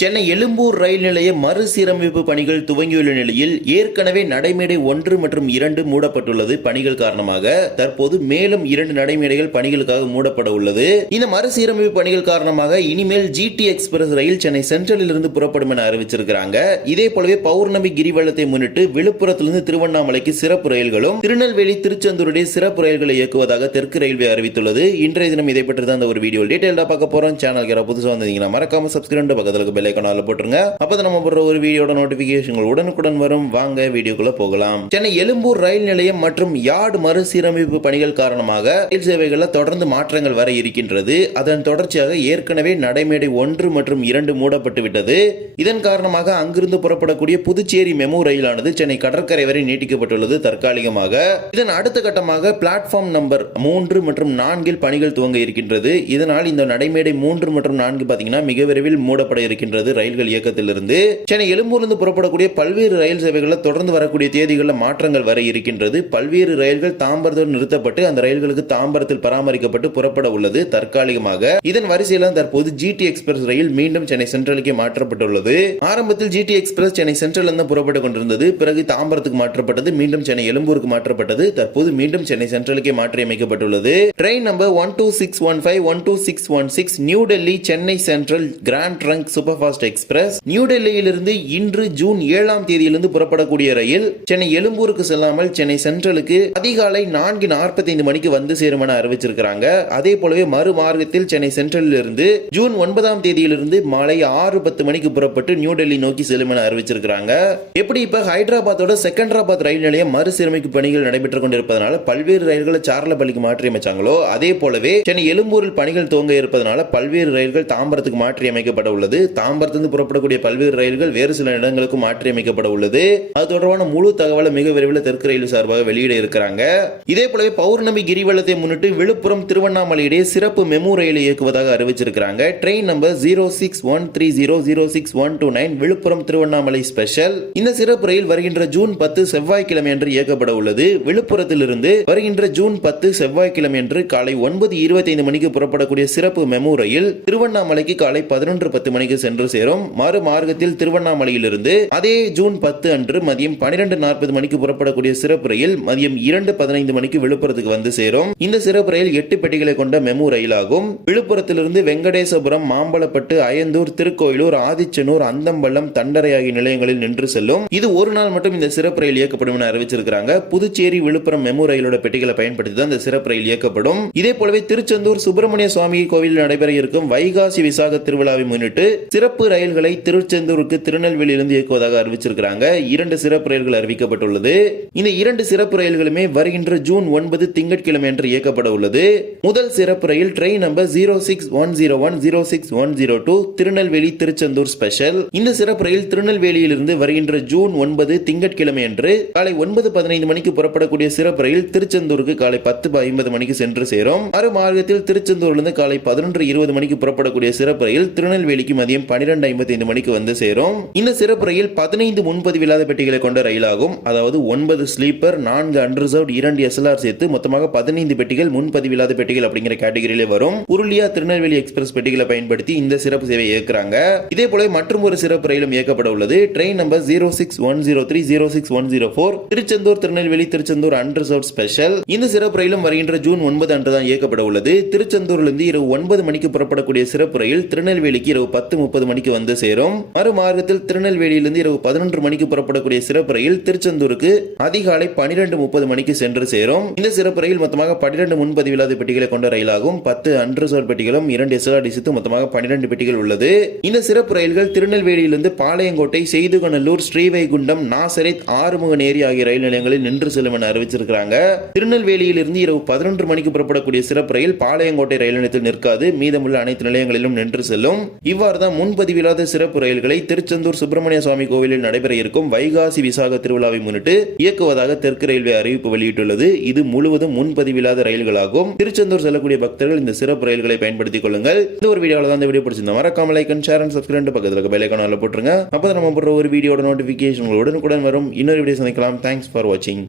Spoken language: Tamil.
சென்னை எழும்பூர் ரயில் நிலைய மறுசீரமைப்பு பணிகள் துவங்கியுள்ள நிலையில் ஏற்கனவே நடைமேடை ஒன்று மற்றும் இரண்டு மூடப்பட்டுள்ளது. பணிகள் காரணமாக தற்போது மேலும் இரண்டு நடைமேடைகள் பணிகளுக்காக மூடப்பட உள்ளது. இந்த மறுசீரமைப்பு பணிகள் காரணமாக இனிமேல் ஜிடி எக்ஸ்பிரஸ் ரயில் சென்னை சென்ட்ரலில் இருந்து புறப்படும் என அறிவிச்சிருக்கிறாங்க. இதே போலவே பௌர்ணமி கிரிவலத்தை முன்னிட்டு விழுப்புரத்திலிருந்து திருவண்ணாமலைக்கு சிறப்பு ரயில்களும் திருநெல்வேலி திருச்செந்தூருடைய சிறப்பு ரயில்களை இயக்குவதாக தெற்கு ரயில்வே அறிவித்துள்ளது. இன்றைய தினம் இதை பற்றி தான் இந்த ஒரு வீடியோ டீட்டெயிலாக பார்க்க போறோம். சேனல் புதுசாக வந்தீங்கன்னா மறக்காம சப்ஸ்கிரைப் பக்கத்தில் பெல் ஐக்கான போட்டுருங்க. அப்போ நம்ம போடுற ஒரு வீடியோட நோட்டிபிகேஷன்கள் உடனுக்குடன் வரும். வாங்க வீடியோக்குள்ள போகலாம். சென்னை எழும்பூர் ரயில் நிலையம் மற்றும் யார்டு மறுசீரமைப்பு பணிகள் காரணமாக ரயில் சேவைகளில் தொடர்ந்து மாற்றங்கள் வர இருக்கின்றது. அதன் தொடர்ச்சியாக ஏற்கனவே நடைமேடை ஒன்று மற்றும் இரண்டு மூடப்பட்டு விட்டது. இதன் காரணமாக அங்கிருந்து புறப்படக்கூடிய புதுச்சேரி மெமு ரயிலானது சென்னை கடற்கரை வரை நீட்டிக்கப்பட்டுள்ளது தற்காலிகமாக. இதன் அடுத்த கட்டமாக பிளாட்ஃபார்ம் நம்பர் மூன்று மற்றும் நான்கில் பணிகள் துவங்க இருக்கின்றது. இதனால் இந்த நடைமேடை மூன்று மற்றும் நான்கு பாத்தீங்கன்னா மிக விரைவில் மூடப்பட இருக்கின்றது. ரயில்கள் இயக்கத்திலிருந்து சென்னை எழும்பூரிலிருந்து புறப்படக்கூடிய பல்வேறு ரயில் சேவைகளில் தொடர்ந்து வரக்கூடிய தேதிகளில் மாற்றங்கள் வர இருக்கின்றது. பல்வேறு ரயில்கள் தாம்பரத்தில் நிறுத்தப்பட்டு அந்த ரயில்களுக்கு தாம்பரத்தில் பராமரிக்கப்பட்டு புறப்பட உள்ளது. தற்காலிகமாக இதன் வரிசையில் தற்போது ஜிடி எக்ஸ்பிரஸ் ரயில் மீண்டும் சென்னை சென்ட்ரலுக்கு மாற்றப்பட்டுள்ளது. ஆரம்பத்தில் ஜிடி எக்ஸ்பிரஸ் சென்னை சென்ட்ரல் இருந்து புறப்பட்டு கொண்டிருந்தது. பிறகு தாம்பரத்துக்கு மாற்றப்பட்டது. மீண்டும் சென்னை எழும்பூருக்கு மாற்றப்பட்டது. தற்போது மீண்டும் சென்னை சென்ட்ரலுக்கே மாற்றி அமைக்கப்பட்டுள்ளது train number one two six one five one two six one six new Delhi Chennai central grand trunk super superfast express new டெல்லியிலிருந்து இன்று ஜூன் ஏழாம் தேதியிலிருந்து புறப்படக்கூடிய ரயில் சென்னை எழும்பூருக்கு செல்லாமல் சென்னை சென்ட்ரலுக்கு அதிகாலை நான்கு நாற்பத்தைந்து மணிக்கு வந்து சேரும் என அறிவிச்சிருக்கிறாங்க. அதே போலவே மறு மார்க்கத்தில் சென்னை சென்ட்ரலில் இருந்து ஜூன் ஒன்பதாம் தேதியிலிருந்து மாலை ஆறு பத்து மணிக்கு புறப்பட்டு நியூ டெல்லி நோக்கி செல்லும் என அறிவிச்சிருக்கிறாங்க. எப்படி இப்ப ஹைதராபாத்தோட செகண்டராபாத் ரயில் நிலையம் மறுசீரமைப்பு பணிகள் நடைபெற்றுக் கொண்டிருப்பதனால பல்வேறு ரயில்களை சார்லப்பள்ளிக்கு மாற்றி அமைச்சாங்களோ அதே போலவே சென்னை எழும்பூரில் பணிகள் துவங்க இருப்பதனால பல்வேறு ரயில்கள் தாம்பரத்துக்கு மாற்றி அமைக்கப்பட உள்ளது. தாம்பரத்திலிருந்து புறப்படக்கூடிய பல்வேறு ரயில்கள் வேறு சில இடங்களுக்கு மாற்றியமைக்கப்பட உள்ளது. அது தொடர்பான முழு தகவலை மிக விரைவில் தெற்கு ரயில் சார்பாக வெளியிட இருக்கிறாங்க. இதே போலவே பௌர்ணமி கிரிவலத்தை முன்னிட்டு விழுப்புரம் திருவண்ணாமலை இடையே சிறப்பு மெமு ரயிலை இயக்குவதாக அறிவிச்சிருக்கிறாங்க. Train number zero six one three zero zero six one two nine Villupuram Tiruvannamalai special. இந்த சிறப்பு ரயில் வருகின்ற ஜூன் பத்து செவ்வாய்க்கிழமை அன்று இயக்கப்பட உள்ளது. விழுப்புரத்திலிருந்து வருகின்ற ஜூன் பத்து செவ்வாய்க்கிழமை அன்று காலை ஒன்பது இருபத்தைந்து மணிக்கு புறப்படக்கூடிய சிறப்பு மெமு ரயில் திருவண்ணாமலைக்கு காலை பதினொன்று பத்து மணிக்கு சென்று சென்று சேரும். மறு மார்க்கத்தில் திருவண்ணாமலையிலிருந்து அதே ஜூன் பத்து அன்று மதியம் பனிரெண்டு நாற்பது மணிக்கு புறப்படக்கூடிய சிறப்பு ரயில் மதியம் இரண்டு பதினைந்து மணிக்கு விழுப்புரத்துக்கு வந்து சேரும். இந்த சிறப்பு ரயில் எட்டு பெட்டிகளை கொண்ட மெமு ரயிலாகும். விழுப்புரத்திலிருந்து வெங்கடேசபுரம் மாம்பலப்பட்டு அயந்தூர் திருக்கோயிலூர் ஆதிச்சனூர் அந்தம்பள்ளம் தண்டரை ஆகிய நிலையங்களில் நின்று செல்லும். இது ஒரு நாள் மட்டும் இந்த சிறப்பு ரயில் இயக்கப்படும் என அறிவிச்சிருக்கிறாங்க. புதுச்சேரி விழுப்புரம் மெமு ரயிலோட பெட்டிகளை பயன்படுத்தி தான் இந்த சிறப்பு ரயில் இயக்கப்படும். இதே போலவே திருச்செந்தூர் சுப்பிரமணிய சுவாமி கோவிலில் நடைபெற இருக்கும் வைகாசி விசாக திருவிழாவை முன்னிட்டு சிறப்பு சிறப்பு ரயில்களை திருச்செந்தூருக்கு திருநெல்வேலியிலிருந்து இயக்குவதாக அறிவிச்சிருக்கிறாங்க. இரண்டு சிறப்பு ரயில்கள் அறிவிக்கப்பட்டுள்ளது. இந்த இரண்டு சிறப்பு ரயில்களுமே வருகின்ற ஜூன் ஒன்பது திங்கட்கிழமை என்று இயக்கப்பட உள்ளது. முதல் சிறப்பு ரயில் train number zero six one zero one zero six one zero two Tirunelveli Tiruchendur special. இந்த சிறப்பு ரயில் திருநெல்வேலியிலிருந்து வருகின்ற ஜூன் ஒன்பது திங்கட்கிழமை அன்று காலை ஒன்பது பதினைந்து மணிக்கு புறப்படக்கூடிய சிறப்பு ரயில் திருச்செந்தூருக்கு காலை பத்து ஐம்பது மணிக்கு சென்று சேரும். மறு மார்க்கத்தில் திருச்செந்தூரிலிருந்து காலை பதினொன்று இருபது மணிக்கு புறப்படக்கூடிய சிறப்பு ரயில் திருநெல்வேலிக்கு மதியம் பன்னிரண்டு ஐம்பத்தி ஐந்து மணிக்கு வந்து சேரும். இந்த சிறப்பு ரயில் பதினைந்து முன்பதிவில்லாத பெட்டிகளை கொண்ட ரயிலாகும். அதாவது ஒன்பது ஸ்லீப்பர் நான்கு அன்ரிசர்வ் இரண்டு எஸ்எல்ஆர் சேர்த்து மொத்தமாக பதினைந்து பெட்டிகள் முன்பதிவில்லாத பெட்டிகள் அப்படிங்கிற கேட்டகரியிலே வரும். புருளியா திருநெல்வேலி எக்ஸ்பிரஸ் பெட்டிகளை பயன்படுத்தி இந்த சிறப்பு சேவை இயக்குறாங்க. இதே போல மற்றும் ஒரு சிறப்பு ரயிலும் இயக்கப்பட உள்ளது. Train number zero six one zero three zero six one zero four Tiruchendur Tirunelveli Tiruchendur unreserved special. இந்த சிறப்பு ரயிலும் வருகின்ற ஜூன் ஒன்பது அன்று தான் இயக்கப்பட உள்ளது. திருச்செந்தூரிலிருந்து இரவு ஒன்பது மணிக்கு புறப்படக்கூடிய சிறப்பு ரயில் திருநெல்வேலிக்கு இரவு பத்து முப்பது மணிக்கு வந்து சேரும். மறு மார்க்கத்தில் திருநெல்வேலியிலிருந்து இரவு பதினொன்று மணிக்கு புறப்படக்கூடிய சிறப்பு ரயில் திருச்செந்தூருக்கு அதிகாலை பனிரெண்டு முப்பது மணிக்கு சென்று சேரும். இந்த சிறப்பு ரயில் மொத்தமாக பன்னிரண்டு முன்பதிவில்லாத பெட்டிகளை கொண்ட ரயிலாகும் பத்து அன்ரிசர்வ் பெட்டிகளும் இரண்டு எஸ்ஆர்டி மொத்தமாக பன்னிரண்டு பெட்டிகள் உள்ளது. இந்த சிறப்பு ரயில்கள் திருநெல்வேலியிலிருந்து பாளையங்கோட்டை செய்துகநல்லூர் ஸ்ரீவைகுண்டம் நாசரித் ஆறுமுக நேரி ஆகிய ரயில் நிலையங்களில் நின்று செல்லும் என அறிவிச்சிருக்கிறாங்க. திருநெல்வேலியிலிருந்து இரவு பதினொன்று மணிக்கு புறப்படக்கூடிய சிறப்பு ரயில் பாளையங்கோட்டை ரயில் நிலையத்தில் நிற்காது. மீதமுள்ள அனைத்து நிலையங்களிலும் நின்று செல்லும். இவ்வாறு தான் முன்பு முன்பதிவில்லாத சிறப்பு ரயில்களை திருச்செந்தூர் சுப்பிரமணிய சுவாமி கோவிலில் நடைபெற இருக்கும் வைகாசி விசாக திருவிழாவை முன்னிட்டு இயக்குவதாக தெற்கு ரயில்வே அறிவிப்பு வெளியிட்டுள்ளது. இது முழுவதும் முன்பதிவில்லாத ரயில்களாகும். திருச்செந்தூர் செல்லக்கூடிய பக்தர்கள் இந்த சிறப்பு ரயில்களை பயன்படுத்திக் கொள்ளுங்கள். இந்த ஒரு வீடியோவில் தான் இந்த வீடியோ பிடிச்சிருந்தா மறக்காம like and share and subscribe பக்கத்தில் இருக்க பெல் ஐக்கான போட்டுருங்க. அப்போ நம்ம போடுற ஒரு வீடியோட நோட்டிஃபிகேஷன் உடனுக்குடன் வரும். இன்னொரு வீடியோ சந்திக்கலாம். தேங்க்ஸ் ஃபார் வாட்சிங்